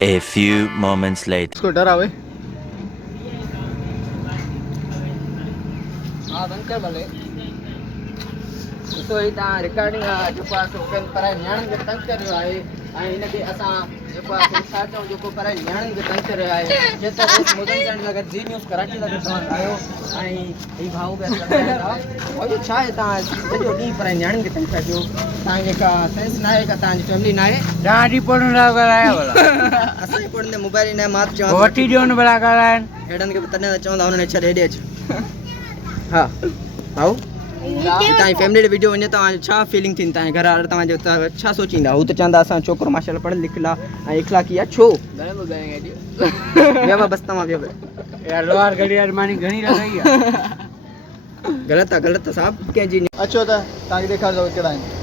A few moments later. इसको डरा भाई हाँ अंकल भले तो ही तव्हां रिकॉर्डिंग जेको आहे सो कनि पर न्याणियुनि खे तंग करे रहियो आहे ऐं हिनखे असां जेको आहे सो छा चऊं जेको पर न्याणियुनि खे तंग करे रहियो आहे जेतिरो मुदन चैनल अगरि जी न्यूज़ कराची था तव्हां आहियो ऐं ही भाऊ बि भाऊ छा आहे तव्हां सॼो ॾींहुं पर न्याणियुनि खे तंग था कयो तव्हांजी जेका सेंस न आहे का तव्हांजी फैमिली न आहे तव्हांजी पढ़ण लाइ ॻाल्हायो भला असांजी पढ़ंदे मोबाइल न मां त चवां वठी ॾियो न भला ॻाल्हाइनि हेॾनि खे तॾहिं त चवंदा हुननि छॾे हेॾे अचु हा भाऊ तव्हांजी फैमिली वीडियो वञे तव्हांजो छा फीलिंग थींदी तव्हांजे घर वारा तव्हांजो छा सोचींदा हू त चवंदा असां छोकिरो माशाल्लाह पढ़ियलु लिखियलु आहे ऐं इख़लाक़ी आहे छो विया बसि तव्हां विया यार लोहार घड़ी अरमानी घणी लॻाई आहे ग़लति आहे साहब कंहिंजी अचो त तव्हांखे ॾेखारियो कहिड़ा आहिनि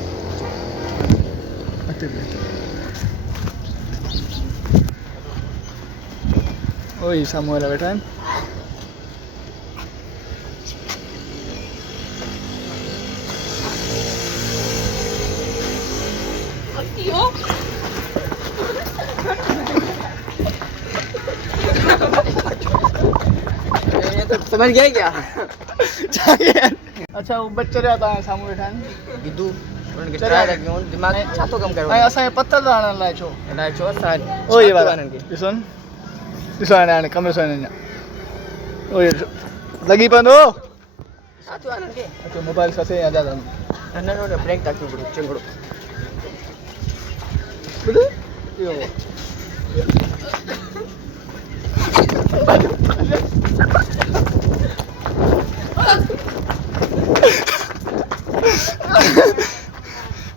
ओही साम्हूं वारा वेठा आहिनि समझ गए क्या अच्छा वो बच्चे रहता है सामू वेठा आहिनि गिद्धू उन्हनि खे ट्राई था कयूं दिमाग़ छा थो कमु कयो ऐं असांजे पत्थर था हणण लाइ छो अलाए छो असां ओही वारा ॾिसो न ॾिसो हाणे कमरे सां अञा ओही लॻी पवंदो छा थियो आहे हिननि खे अच्छा मोबाइल सां या दादा नंढो ब्रेक था कयूं चिंगड़ो इहो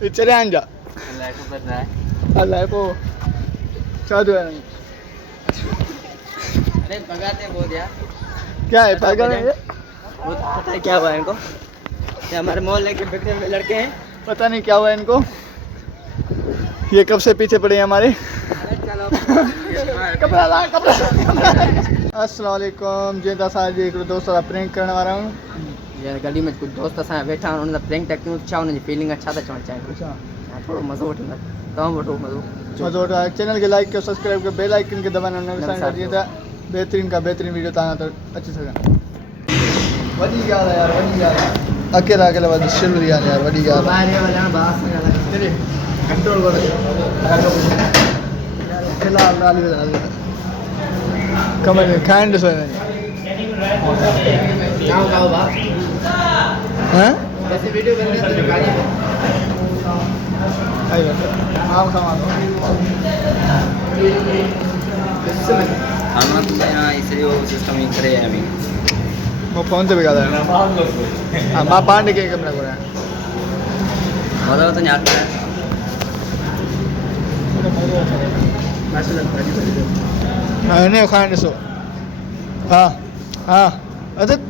चरिया आहिनि जा अलाए ख़बर न आहे अलाए पोइ छा थियो आहे अरे भगाते बहुत यार क्या है पागल है ये? वो पता है क्या हुआ है इनको ये हमारे मोहल्ले के बिगड़े हुए लड़के हैं पता नहीं क्या हुआ इनको ये कब से पीछे पड़े हैं हमारे अस्सलाम वालेकुम जी असां अॼु हिकिड़ो दोस्त वारा प्रैंक करण वारा आहियूं यार गली में कुछ दोस्त असां वेठा आहिनि उन्हनि सां प्रैंक था कयूं छा उन्हनि जी फीलिंग आहे छा था चवणु चाहिनि अच्छा थोरो मज़ो वठंदा तव्हां वठो मज़ो मज़ो वठो चैनल खे लाइक कयो सब्सक्राइब कयो बेल आइकन खे दबाना जीअं त बहितरीन खां बहितरीन वीडियो तव्हां तक अची सघनि वॾी ॻाल्हि आहे यार वॾी ॻाल्हि आहे अकेला अकेला वधि शिवरी आहे यार वॾी ॻाल्हि आहे ॿाहिरि वञणु बास सां ॻाल्हाए कंट्रोल करो फिलहाल कमर में खाइण ॾिसो हिननि खाओ खाओ भाउ हाँ जैसे वीडियो बन गई तो गाड़ी में आई बात आम खावा हम तो यहाँ इसे वो सिस्टम ही करे हैं अभी वो फोन से भी ॻाल्हायो हाँ मां पाण खे कैमरा घुरायां मज़ो तो नहीं आता है हाँ हिन जो खाइण ॾिसो हाँ हाँ अदत